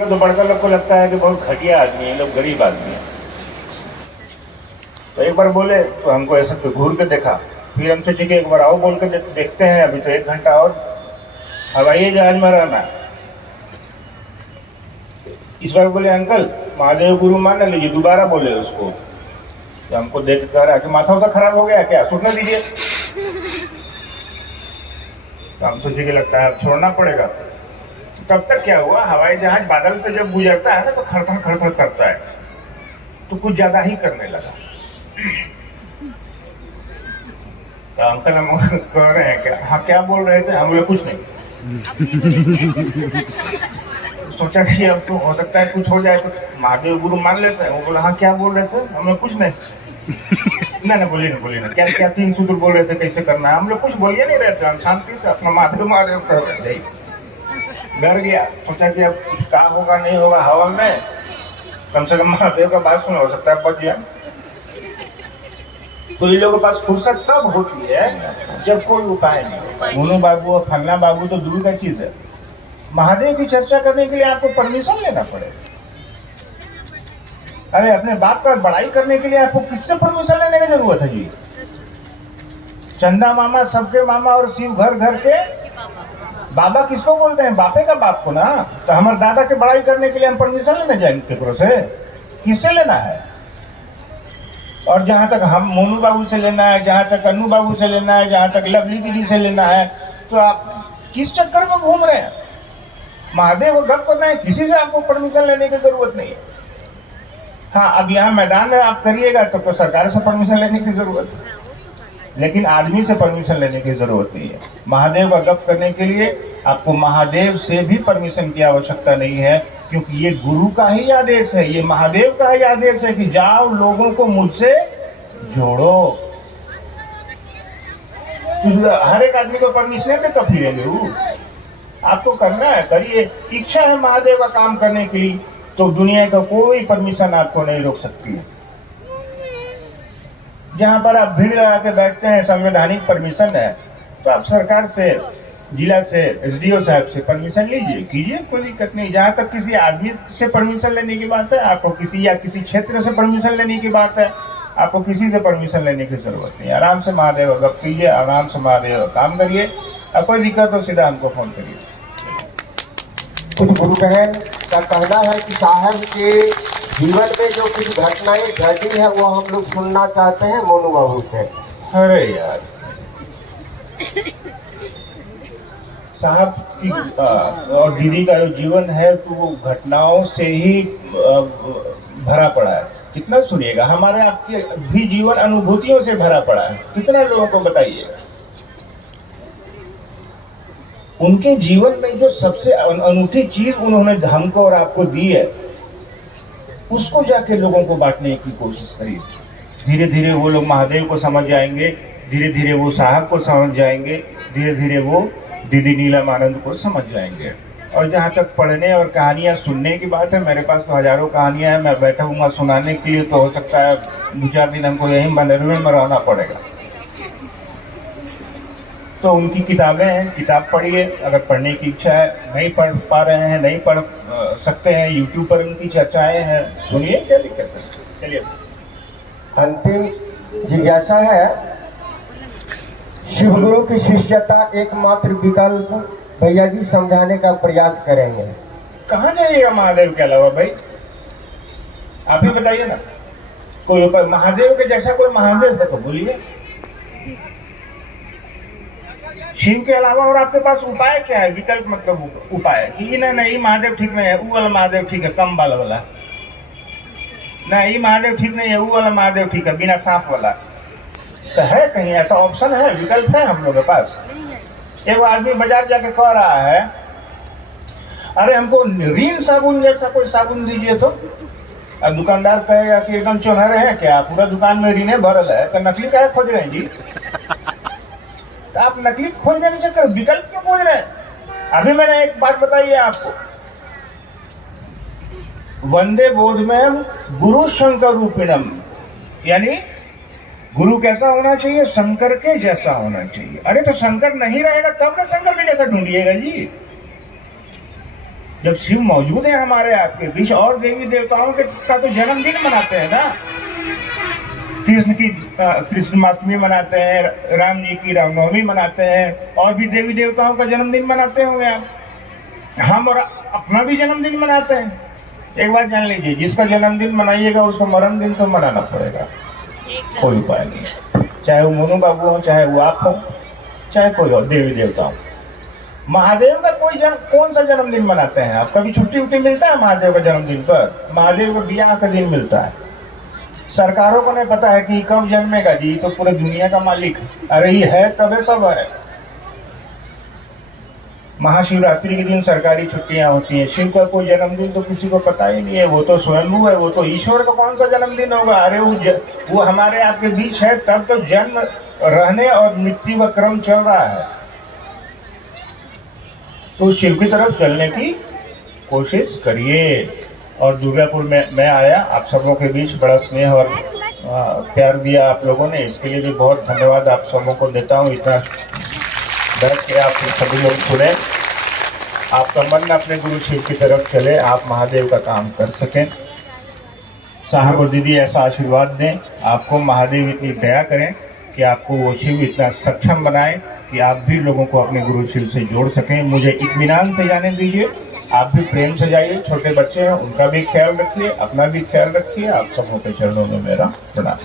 तो बड़का लोग को लगता है कि बहुत घटिया आदमी है, लोग गरीब आदमी है। तो एक बार बोले तो हमको ऐसा तो घूर के देखा, फिर हमसे ठीक है एक बार आओ बोल के देखते हैं, अभी तो 1 घंटा और हवाई जहाज में रहना। इस बार बोले अंकल महादेव गुरु मान लीजिए, दोबारा बोले उसको। तो हमको देख कर आके माथा उठा खराब हो गया क्या, सुनना दीजिए। तो हम सोचे कि लगता है अब छोड़ना पड़ेगा। तब तक क्या हुआ, हवाई जहाज बादल से जब गुजरता है ना तो खड़खड़ करता है, तो कुछ ज्यादा ही करने लगा। तो अंकल हम कह रहे हैं क्या, हाँ क्या बोल रहे थे, हम बोले कुछ नहीं। सोचा कि अब तो हो सकता है कुछ हो जाए, तो महादेव गुरु मान लेते हैं। वो बोला हाँ क्या बोल रहे थे, हम लोग कुछ नहीं। ना बोलिए ना, क्या 3 सूत्र बोल रहे थे, कैसे करना है, हम लोग कुछ बोलिए नहीं रहे थे, हम शांति से अपना महादेव कर रहे थे। डर गया, सोचा कि अब कुछ क्या होगा नहीं होगा हवा में, कम से कम महादेव का बात सुना, हो सकता है बच जाए। तो इन लोगों के पास फुर्सत तब होती है जब कोई उपाय नहीं। मोनू बाबू और फन्ना बाबू तो दूर का चीज है, महादेव की चर्चा करने के लिए आपको परमिशन लेना पड़ेगा। अरे अपने बाप का बड़ाई करने के लिए आपको किससे परमिशन लेने की जरूरत है जी। चंदा मामा सबके मामा और शिव घर घर के बाबा किसको बोलते हैं, बापे का बाप को ना। तो हमारे दादा के बड़ाई करने के लिए हम परमिशन लेने जाएंगे केकरो से, किससे लेना है। और जहां तक हम मोनू बाबू से लेना है, जहां तक अन्नू बाबू से लेना है, जहां तक लवली दीदी से लेना है, तो आप किस चक्कर में घूम रहे हैं। महादेव को गप करना है, किसी से आपको परमिशन लेने की जरूरत नहीं है। हाँ अब यहाँ मैदान में आप करिएगा तो सरकार से परमिशन लेने की जरूरत है, लेकिन आदमी से परमिशन लेने की जरूरत नहीं है। महादेव का गप करने के लिए आपको महादेव से भी परमिशन की आवश्यकता नहीं है, क्योंकि ये गुरु का ही आदेश है, ये महादेव का ही आदेश है कि जाओ लोगों को मुझसे जोड़ो। हर एक आदमी को परमिशन पे तो फिरेंगे, आपको करना है करिए। इच्छा है महादेव का काम करने के लिए तो दुनिया का कोई परमिशन आपको नहीं रोक सकती है। जहां पर आप भीड़ लगा के बैठते हैं, संवैधानिक परमिशन है, तो आप सरकार से, जिला से, एसडीओ साहब से परमिशन लीजिए, कीजिए, कोई दिक्कत नहीं। जहां तक किसी आदमी से परमिशन लेने की बात है, आपको किसी क्षेत्र से परमिशन लेने की बात है, आपको किसी से परमिशन लेने की जरूरत नहीं। आराम से महादेव गप कीजिए, आराम से महादेव काम करिए। अब कोई दिक्कत हो सीधा हमको फोन करिए। कुछ गुरु बहन का कहना है कि साहब के जीवन में जो कुछ घटनाएं घटी है वो हम लोग सुनना चाहते हैं मोनू बाबू से। अरे यार साहब की और दीदी का जो जीवन है तो वो घटनाओं से ही भरा पड़ा है। कितना सुनिएगा, हमारे आपके भी जीवन अनुभूतियों से भरा पड़ा है। कितना लोगों को बताइएगा, उनके जीवन में जो सबसे अनूठी चीज उन्होंने हमको और आपको दी है, उसको जाके लोगों को बांटने की कोशिश करिए। धीरे धीरे वो लोग महादेव को समझ जाएंगे, धीरे धीरे वो साहब को समझ जाएंगे, धीरे धीरे वो दीदी नीलम आनंद को समझ जाएंगे। और जहाँ तक पढ़ने और कहानियाँ सुनने की बात है, मेरे पास तो हजारों कहानियाँ हैं, मैं बैठा हूँ सुनाने के लिए, तो हो सकता है 2-4 दिन हमको यहीं बंदरवे में रहना पड़ेगा। तो उनकी किताबें हैं, किताब पढ़िए अगर पढ़ने की इच्छा है। नहीं पढ़ पा रहे हैं, नहीं पढ़ सकते हैं, यूट्यूब पर उनकी चर्चाएं हैं, सुनिए, क्या दिक्कत है। चलिए अंतिम जिज्ञासा है, शिवगुरु की शिष्यता एकमात्र विकल्प, भैया जी समझाने का प्रयास करेंगे। कहाँ जाइएगा महादेव के अलावा भाई, आप ही बताइए ना। कोई महादेव के जैसा कोई महादेव है तो बोलिए। शिव के अलावा और आपके पास उपाय क्या है, विकल्प मतलब उपाय कि नहीं महादेव ठीक नहीं है, वो वाला महादेव ठीक है कम बाल वाला, नहीं महादेव ठीक नहीं है, वो वाला महादेव ठीक है बिना सांप वाला। तो है कहीं ऐसा ऑप्शन है, विकल्प है हम लोग के पास। एक आदमी बाजार जाके कह रहा है अरे हमको रीन साबुन जैसा कोई साबुन दीजिए, तो अब दुकानदार कहेगा कि एकदम चौनहरे हैं क्या, पूरा दुकान में रीने भरल है, तो नकली क्या खोज रहे हैं जी। तो आप नकली खोजने के चक्कर विकल्प क्यों खोज रहे हैं। अभी मैंने एक बात बताई है आपको, वंदे बोध में गुरु शंकर रूपिणम, यानी गुरु कैसा होना चाहिए, शंकर के जैसा होना चाहिए। अरे तो शंकर नहीं रहेगा तब ना शंकर के जैसा ढूंढिएगा जी। जब शिव मौजूद है हमारे आपके बीच, और देवी देवताओं के का तो जन्मदिन मनाते हैं ना। कृष्ण की कृष्णाष्टमी मनाते हैं, राम जी की रामनवमी मनाते हैं, और भी देवी देवताओं का जन्मदिन मनाते होंगे आप। हम और अपना भी जन्मदिन मनाते हैं। एक बात जान लीजिए, जिसका जन्मदिन मनाइएगा उसका मरण दिन तो मनाना पड़ेगा, कोई उपाय नहीं। चाहे वो मोनू बाबू हो, चाहे वो आप हो, चाहे कोई और देवी देवता हो। महादेव का कौन सा जन्मदिन मनाते हैं आप? कभी छुट्टी उट्टी मिलता है महादेव का जन्मदिन पर? महादेव का ब्याह का दिन मिलता है। सरकारों को नहीं पता है कि कब जन्मेगा जी, तो पूरे दुनिया का मालिक है। अरे ये है तबे सब है। महाशिवरात्रि के दिन सरकारी छुट्टियां होती हैं। शिव का कोई जन्मदिन तो किसी को पता ही नहीं है, वो तो स्वयंभू है, वो तो ईश्वर का कौन सा जन्मदिन होगा। अरे वो हमारे आपके बीच है, तब तो जन्म, रहने और मृत्यु का क्रम चल रहा है। तो शिव की तरफ चलने की कोशिश करिए। और दुर्गापुर में मैं आया, आप सबों के बीच बड़ा स्नेह और प्यार दिया आप लोगों ने, इसके लिए भी बहुत धन्यवाद आप सबों को देता हूँ। इतना बैठ के आप सभी लोग सुने, आपका मन अपने गुरु शिव की तरफ चले, आप महादेव का काम कर सकें। साहब और दीदी ऐसा आशीर्वाद दें, आपको महादेव इतनी दया करें कि आपको वो शिव इतना सक्षम बनाए कि आप भी लोगों को अपने गुरु शिव से जोड़ सकें। मुझे इत्मीनान से जाने दीजिए, आप भी प्रेम से जाइए। छोटे बच्चे हैं, उनका भी ख्याल रखिए, अपना भी ख्याल रखिए। आप सबों के चरणों में मेरा प्रणाम।